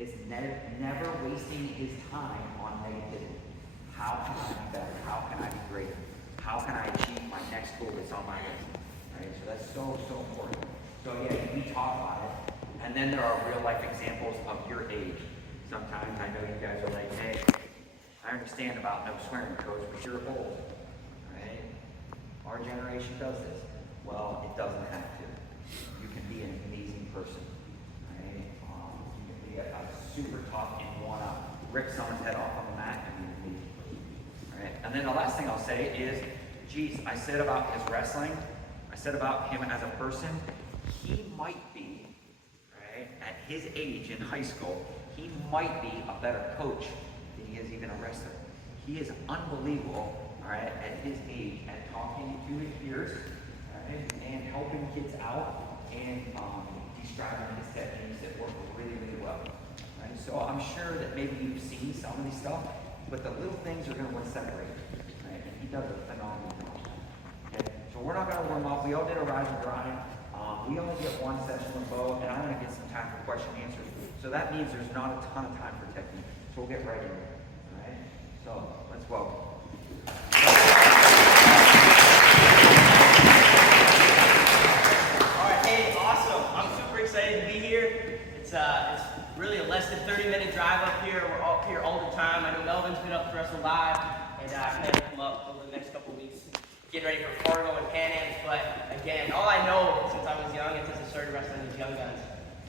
It's never wasting his time on negativity. How can I be better? How can I be greater? How can I achieve my next goal that's on my list? Right? So that's so important. So yeah, we talk about it. And then there are real life examples of your age. Sometimes I know you guys are like, hey, I understand about no swearing, coach, but you're old. Right? Our generation does this. Well, it doesn't have to. You can be an amazing person. Right? You can be a super tough and one-up. Rip someone's head off on the mat and be an amazing person. Right? And then the last thing I'll say is, geez, I said about his wrestling, I said about him as a person, he might be, right, at his age in high school, he might be a better coach than he is even a wrestler. He is unbelievable, all right, at his age, at talking to his peers, right, and helping kids out, and describing his techniques that work really, really well. Right? So I'm sure that maybe you've seen some of these stuff, but the little things are going to want to separate. Right? And he does a phenomenal job. Okay? So we're not going to warm up. We all did a rise and grind. We only get one session with Bo, and I'm going to get some time for question and answers. So that means there's not a ton of time for technique. So we'll get right in. All right? So let's go. All right, hey, awesome. I'm super excited to be here. It's really a less than 30-minute drive up here. We're up here all the time. I know Melvin's been up for us live, and I plan to come up over the next couple of weeks, getting ready for Fargo and Pan Ams. But again, all I know since I was young is since I started wrestling as Young Guns.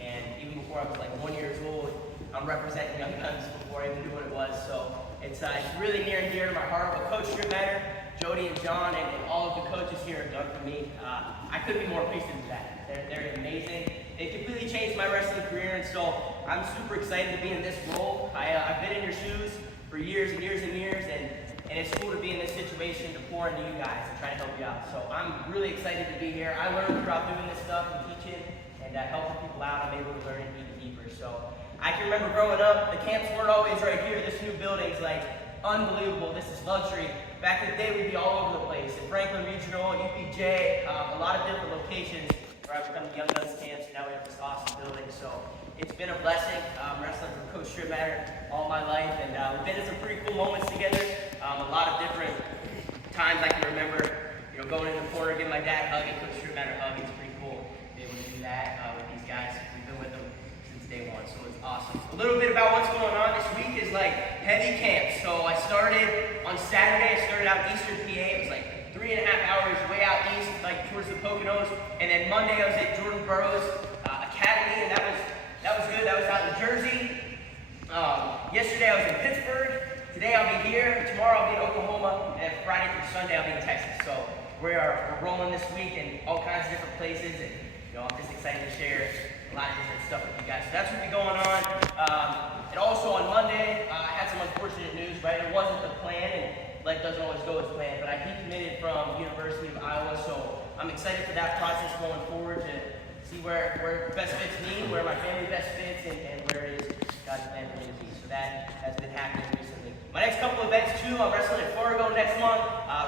And even before I was like 1 year old, I'm representing Young Guns before I even knew what it was. So it's really near and dear to my heart. What Coach Strickmatter, Jody and John, and all of the coaches here have done for me, I couldn't be more appreciative of that. They're amazing. They completely changed my wrestling career, and so I'm super excited to be in this role. I've been in your shoes for years and years and years, and it's cool to be in this situation to pour into you guys and try to help you out. So I'm really excited to be here. I learned throughout doing this stuff and teaching and helping people out. I'm able to learn and even deeper. So I can remember growing up, the camps weren't always right here. This new building's like unbelievable. This is luxury. Back in the day, we'd be all over the place. At Franklin Regional, UPJ, a lot of different locations where I've become Young Guns camps, and now we have this awesome building. So it's been a blessing wrestling for Coach Strickmatter all my life, and we've been in some pretty cool moments together. A lot of different times I can remember, going in the corner, giving my dad a hug, and Coach Strickmatter a hug. It's pretty cool to be able to do that with these guys. We've been with them since day one, so it's awesome. A little bit about what's going on this week is like heavy camp. So I started on Saturday. I started out Eastern PA. It was like 3.5 hours way out east, like towards the Poconos. And then Monday I was at Jordan Burroughs Academy, and that was good. That was out in Jersey. Yesterday I was in Pittsburgh. Today I'll be here. Tomorrow I'll be in Oklahoma, and Friday through Sunday I'll be in Texas. So we're rolling this week in all kinds of different places, and I'm just excited to share a lot of different stuff with you guys. So that's what's going on. And also on Monday, I had some unfortunate news. Right, it wasn't the plan, and life doesn't always go as planned. But I decommitted from the University of Iowa, so I'm excited for that process going forward to see where best fits me, where my family best fits, and where it is God's plan for me to be. So that has been happening recently. My next couple events too, I'm wrestling at Fargo next month.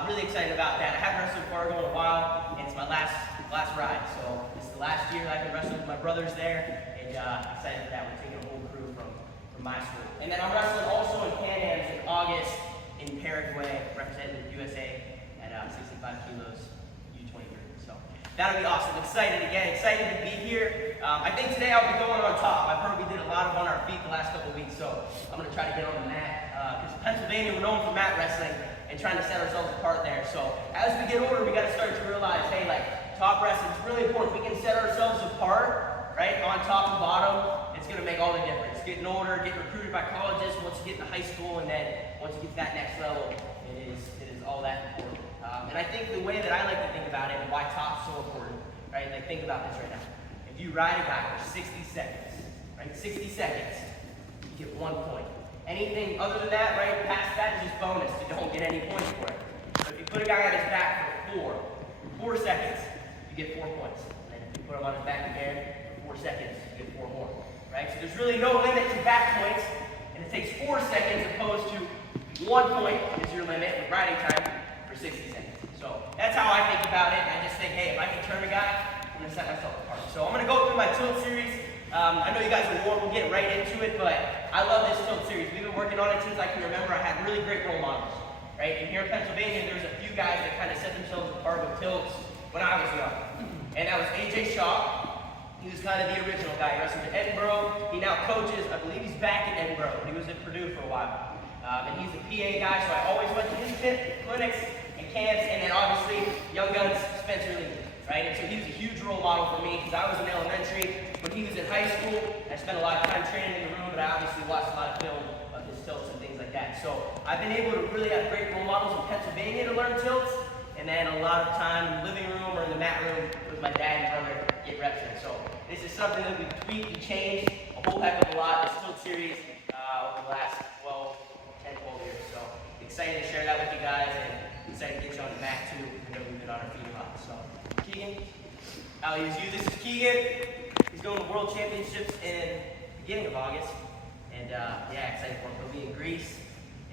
Really excited about that. I haven't wrestled Fargo in a while, and it's my last ride. So this is the last year that I can wrestle with my brothers there, and excited for that. We're taking a whole crew from my school. And then I'm wrestling also in Pan Ams in August in Paraguay, representing the USA at 65 kilos, U23. So that'll be awesome. Excited to be here. I think today I'll be going on top. I've heard we did a lot of on our feet the last couple of weeks, so I'm going to try to get on the mat. Because Pennsylvania, we're known for mat wrestling and trying to set ourselves apart there. So as we get older, we got to start to realize, hey, like top wrestling is really important. If we can set ourselves apart, right, on top and bottom, it's going to make all the difference. Getting older, getting recruited by colleges, once you get into high school, and then once you get to that next level, it is all that important. And I think the way that I like to think about it and why top's so important, right, like think about this right now. If you ride a guy for 60 seconds, right, 60 seconds, you get 1 point. Anything other than that, right, past that is just bonus. You don't get any points for it. So if you put a guy on his back for 4 seconds, you get 4 points. And then if you put him on his back again for 4 seconds, you get 4 more. Right? So there's really no limit to back points, and it takes 4 seconds opposed to 1 point is your limit with riding time for 60 seconds. So that's how I think about it. I just think, hey, if I can turn a guy, I'm going to set myself apart. So I'm going to go through my tilt series. I know you guys are warm, we'll get right into it, but I love this tilt series. We've been working on it since I can remember. I had really great role models, right? And here in Pennsylvania, there's a few guys that kind of set themselves apart with tilts when I was young. And that was AJ Shaw. He was kind of the original guy. He wrestled at Edinburgh. He now coaches, I believe he's back at Edinburgh. He was at Purdue for a while. And he's a PA guy, so I always went to his clinics and camps, and then obviously, Young Guns, Spencer Lee, right? And so he was a huge role model for me because I was in elementary. When he was in high school, I spent a lot of time training in the room, but I obviously watched a lot of film of his tilts and things like that. So I've been able to really have great role models in Pennsylvania to learn tilts, and then a lot of time in the living room or in the mat room with my dad and brother get reps in. So this is something that we tweaked and changed a whole heck of a lot. This tilt series over the last 10, 12 years. So excited to share that with you guys, and excited to get you on the mat too. I know we've been on our feet a lot. So Keegan, I'll use you. This is Keegan. He's going to World Championships in the beginning of August. And yeah, excited for him. He'll be in Greece,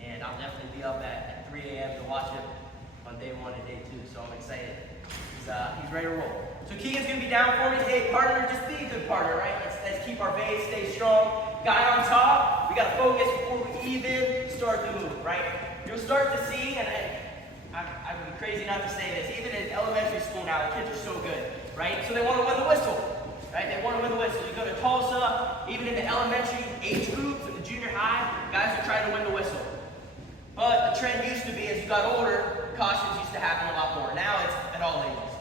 and I'll definitely be up at 3 a.m. to watch him on day 1 and day 2. So I'm excited. He's ready to roll. So Keegan's gonna be down for me. Hey, partner, just be a good partner, right? Let's keep our base, stay strong. Guy on top, we gotta focus before we even start the move, right? You'll start to see, and I would be crazy not to say this, even in elementary school now, the kids are so good, right? So they wanna win the whistle, right? They wanna win the whistle. You go to Tulsa, even in the elementary age groups, at the junior high, guys are trying to win the whistle. But the trend used to be, as you got older, cautions used to happen a lot more. Now it's at all ages.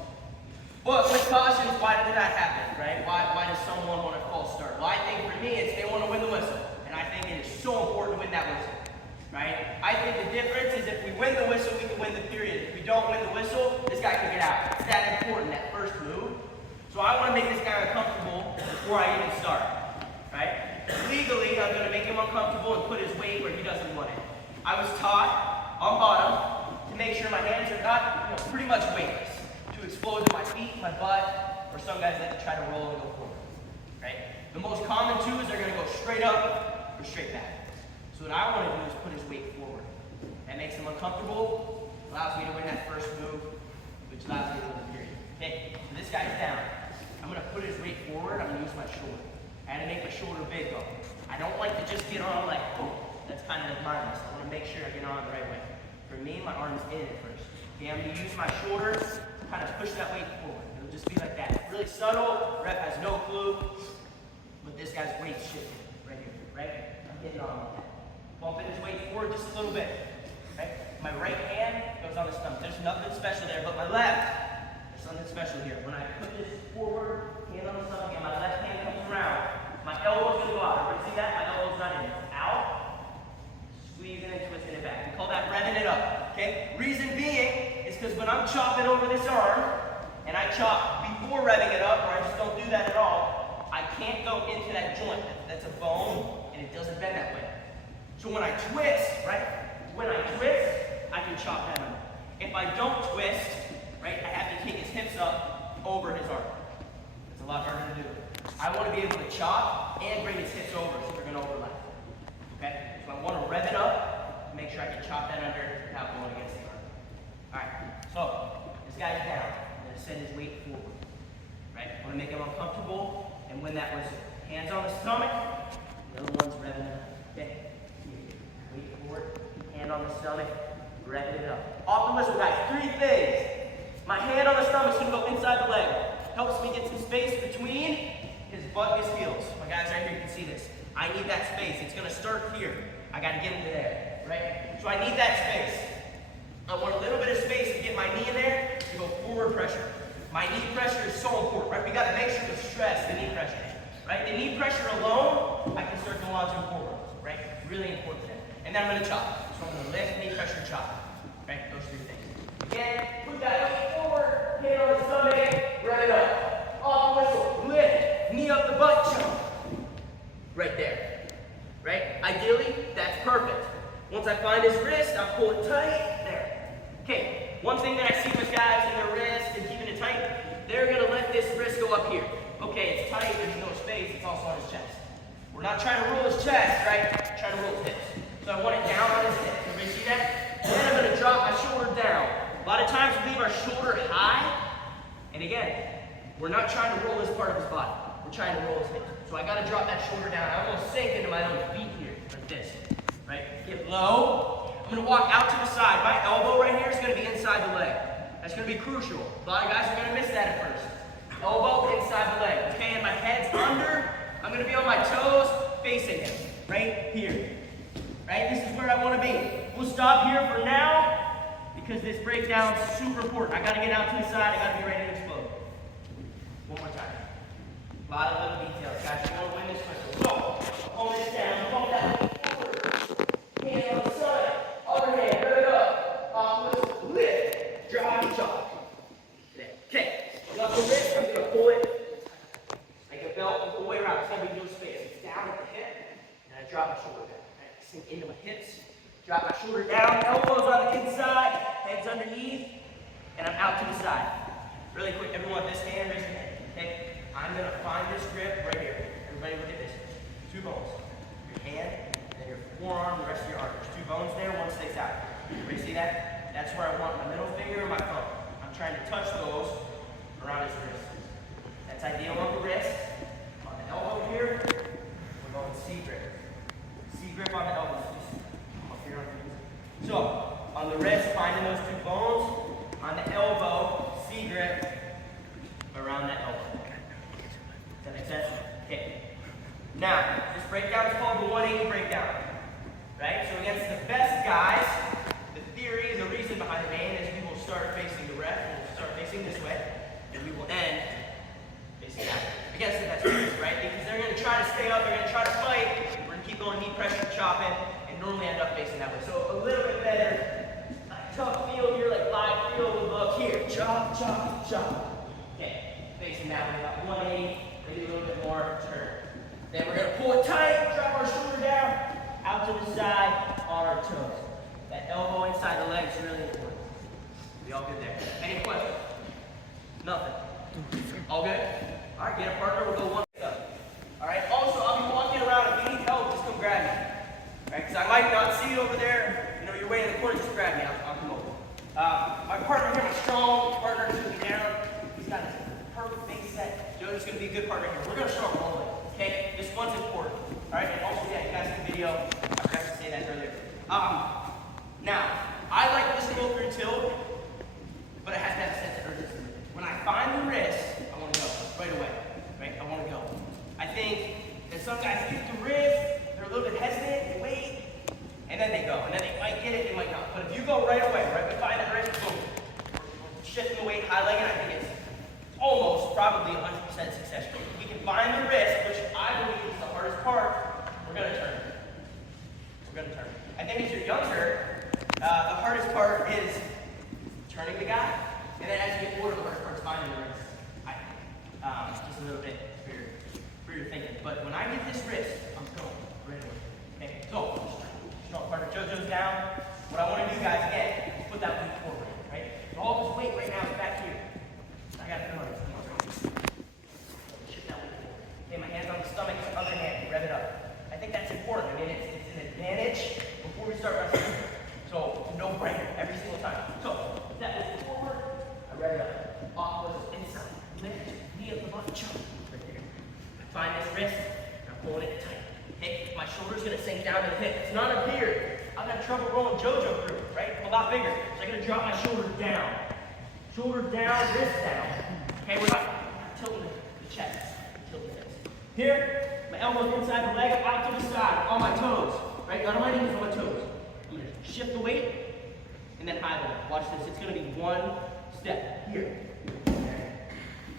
But with cautions, why did that happen, right? Why does someone want a false start? Well, I think for me, it's they want to win the whistle. And I think it is so important to win that whistle, right? I think the difference is if we win the whistle, we can win the period. If we don't win the whistle, this guy can get out. It's that important, that first move. So I want to make this guy uncomfortable before I even start, right? Legally, I'm going to make him uncomfortable and put his weight where he doesn't want it. I was taught on bottom to make sure my hands are not, pretty much weightless. To explode to my feet, my butt, or some guys like to try to roll and go forward, right? The most common twos are gonna go straight up or straight back. So what I wanna do is put his weight forward. That makes him uncomfortable, allows me to win that first move, which allows me to win the period. Okay, so this guy's down. I'm gonna put his weight forward, I'm gonna use my shoulder. I had to make my shoulder big though. I don't like to just get on like, oh, that's kind of mindless. I wanna make sure I get on the right way. For me, my arm's in it first. Okay, I'm gonna use my shoulder to kind of push that weight forward. It'll just be like that. Really subtle, rep has no clue, but this guy's weight's shifting right here, right? I'm getting on like that. Bumping his weight forward just a little bit, right? My right hand goes on the stomach. There's nothing special there, but my left, there's something special here. When I put this forward, hand on the stomach, and my left hand comes around, my elbow's gonna go out. Everybody see that? My elbow's not in. It's out. Squeezing and twisting it back. We call that revving it up, okay? Reason being is because when I'm chopping over this arm, and I chop before revving it up, or I just don't do that at all, I can't go into that joint. That's a bone, and it doesn't bend that way. So when I twist, right? When I twist, I can chop that under. If I don't twist, right, I have to take his hips up over his arm. It's a lot harder to do. I want to be able to chop and bring his hips over so they're going to overlap. Okay? So I want to rev it up, make sure I can chop that under without going against the arm. Alright, so this guy's down. I'm going to send his weight forward. Right? I want to make him uncomfortable and win that whistle. Hands on the stomach, the other one's revving it up. Okay? Weight forward, hand on the stomach, revving it up. Off the whistle, guys. 3 things. My hand on the stomach's going to go inside the leg. Helps me get some space between his butt and his heels. My guys right here, you can see this. I need that space. It's going to start here. I got to get into there, right? So I need that space. I want a little bit of space to get my knee in there to go forward pressure. My knee pressure is so important, right? We got to make sure to stress the knee pressure, right? The knee pressure alone, I can start to launch him forward, right? Really important there. And then I'm going to chop. So I'm going to lift, knee pressure, chop, right? Those 3 things. Again, put that up forward, hand on the stomach, rev it up. Off the whistle, lift, knee up the butt, jump. Right there, right? Ideally, that's perfect. Once I find his wrist, I'll pull it tight, there. Okay, one thing that I see with guys in their wrist and keeping it tight, they're gonna let this wrist go up here. Okay, it's tight, there's no space, it's also on his chest. We're not trying to roll his chest, right? We're trying to roll his hips. So I want it down on his hips. Everybody see that? Then I'm gonna drop my shoulder down. A lot of times we leave our shoulder high, and again, we're not trying to roll this part of his body. We're trying to roll his hips. So So I gotta drop that shoulder down. I almost sink into my own feet here, like this, right? Get low. I'm gonna walk out to the side. My elbow right here is gonna be inside the leg. That's gonna be crucial. A lot of guys are gonna miss that at first. Elbow inside the leg, okay? And my head's under. I'm gonna be on my toes, facing him, right here. Right? This is where I wanna be. We'll stop here for now because this breakdown is super important. I gotta get out to the side. I gotta be ready to explode. One more time. A lot of little details, guys. You wanna win this quickly. So, hold this down. Hold that forward. Hand on the side. Other hand. Rev it up. Lift. Drop. Chop. Okay. Left the wrist. I'm gonna pull it like a belt all the way around. It's gonna be no space. It's down at the hip, and I drop my shoulder down. Right? Sink into my hips. Drop my shoulder down. Elbows on the inside. Heads underneath, and I'm out to the side. Really quick, everyone. This hand, raise your hand. Okay. I'm going to find this grip right here. Everybody look at this. 2 bones. Your hand and your forearm, the rest of your arm. There's 2 bones there, one stays out. Everybody see that? That's where I want my middle finger and my thumb. I'm trying to touch those around his wrist. That's ideal on the wrist. On the elbow here, we're going C grip. C grip on the elbow. Up here on the So, on the wrist, finding those 2 bones. On the elbow, C grip around that elbow. Does that make sense? Okay. Now, this breakdown is called the 180 breakdown. Right? So against the best guys, the theory and the reason behind the name is we will start facing the ref, we'll start facing this way, and we will end facing that. Against the best guys, right? Because they're going to try to stay up, they're going to try to fight, we're going to keep going knee pressure, chopping, and normally end up facing that way. So a little bit better, like tough feel here, like live feel would look here. Chop, chop, chop. Okay, facing that way, about 180. Maybe a little bit more turn. Then we're going to pull it tight, drop our shoulder down, out to the side, on our toes. That elbow inside the leg is really important. We all good there? Any questions? Nothing. All good? All right, get a partner, we'll go one up. All right, also, I'll be walking around. If you need help, just come grab me. All right, because I might not see you over there. You know, you're way in the corner, just grab me. I'll come over. My partner here, my strong partner, is going to be down. He's got his perfect base set. Joe's going to be a good partner here. We're going to start rolling. Okay? This one's important. Alright? And also, yeah, you guys see the video. I forgot to say that earlier. Now, I like this roll through tilt, but it has to have a sense of urgency. When I find the wrist, I want to go right away. Right? I want to go. I think that some guys get the wrist, they're a little bit hesitant, they wait, and then they go. And then they might get it, they might not. But if you go right away, right, we find the wrist, boom. We're shifting the weight, high legging, I think it's almost probably 100% success rate. We can find the wrist, which I believe is the hardest part. We're going to turn. We're going to turn. I think as you're younger, the hardest part is turning the guy, and then as you get older, the hardest part is finding the wrist. Just a little bit for your thinking. But when I get this wrist, I'm going right away. Okay, so strong partner. JoJo's down. What I want to do, guys, again, is put that weight forward. Right? So all this weight right now is back here. I got to come on. Shift that weight forward. Okay, my hands on the stomach, my other hand, rev it up. I think that's important. I mean, it's an advantage before we start wrestling. So, no brainer every single time. So, that weight forward, I rev it up. Off was inside. Lift, knee up the butt, chop. Right there. I find this wrist, and I'm pulling it tight. Okay, my shoulder's going to sink down to the hip. It's not up here. I've got trouble rolling JoJo through, right? I'm a lot bigger. So I'm going to drop my shoulder down. Shoulder down, wrist down. Okay, we're not tilting the chest. Tilting the chest. Here, my elbows inside the leg, out to the side, on my toes. Right? Not on my knees, on my toes. I'm going to shift the weight, and then high leg. Watch this. It's going to be one step. Here.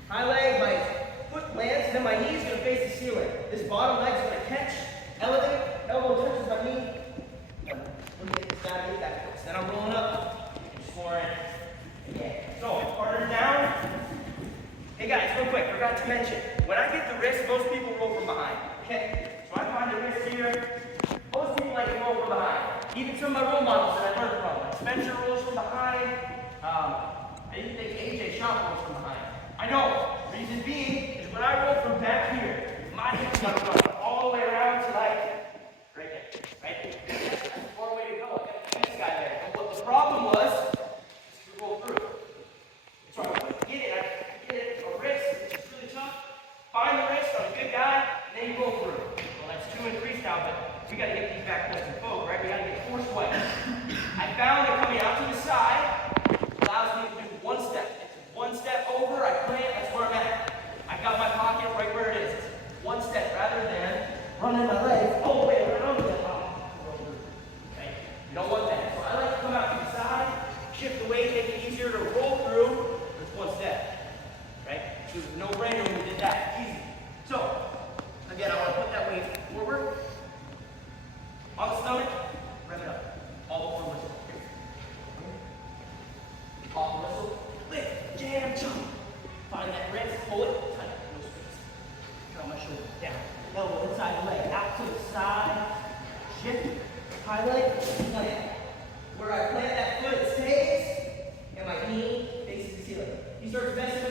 High leg, my foot lands, then my knee is going to face the ceiling. This bottom leg is going to catch, elevate, elbow touches my knee. Let me get this guy, get that foot. Then I'm rolling up, and scoring. Again. So, partner down. Hey guys, real quick, forgot to mention, when I get the wrist, most people roll from behind. Okay? So I find the wrist here. Most people like to roll from behind. Even some of my role models that I learned from. Like Spencer rolls from behind. I even think AJ Shop rolls from behind. I know. Reason being is when I roll from back here, my hips gotta run all the way around to like right there. Right? That's a far way to go. I gotta keep this guy there. But what the problem was, is to roll through. So I get it, a wrist, which is really tough. Find the wrist on a good guy, and then you now, but we got to get these back points in folk, right? We got to get force weight. I found that coming out to the side allows me to do one step. It's one step over, I plant, that's where I'm at. I got my pocket right where it is. It's one step rather than running my legs all the way around the okay? You don't want that. So I like to come out to the side, shift the weight, make it easier to roll through with one step. Right? It was a no-brainer when we did that. Easy. So, again, I want to put that weight forward. On the stomach, rev it up. All the forward. Here. Off the whistle. Lift, jam, jump. Find that wrist, pull it, tight, no space. Draw my shoulder down. Elbow inside the leg, out to the side. Shift, high leg, plant. Where I plant that foot, it stays, and my knee faces the ceiling. He starts messing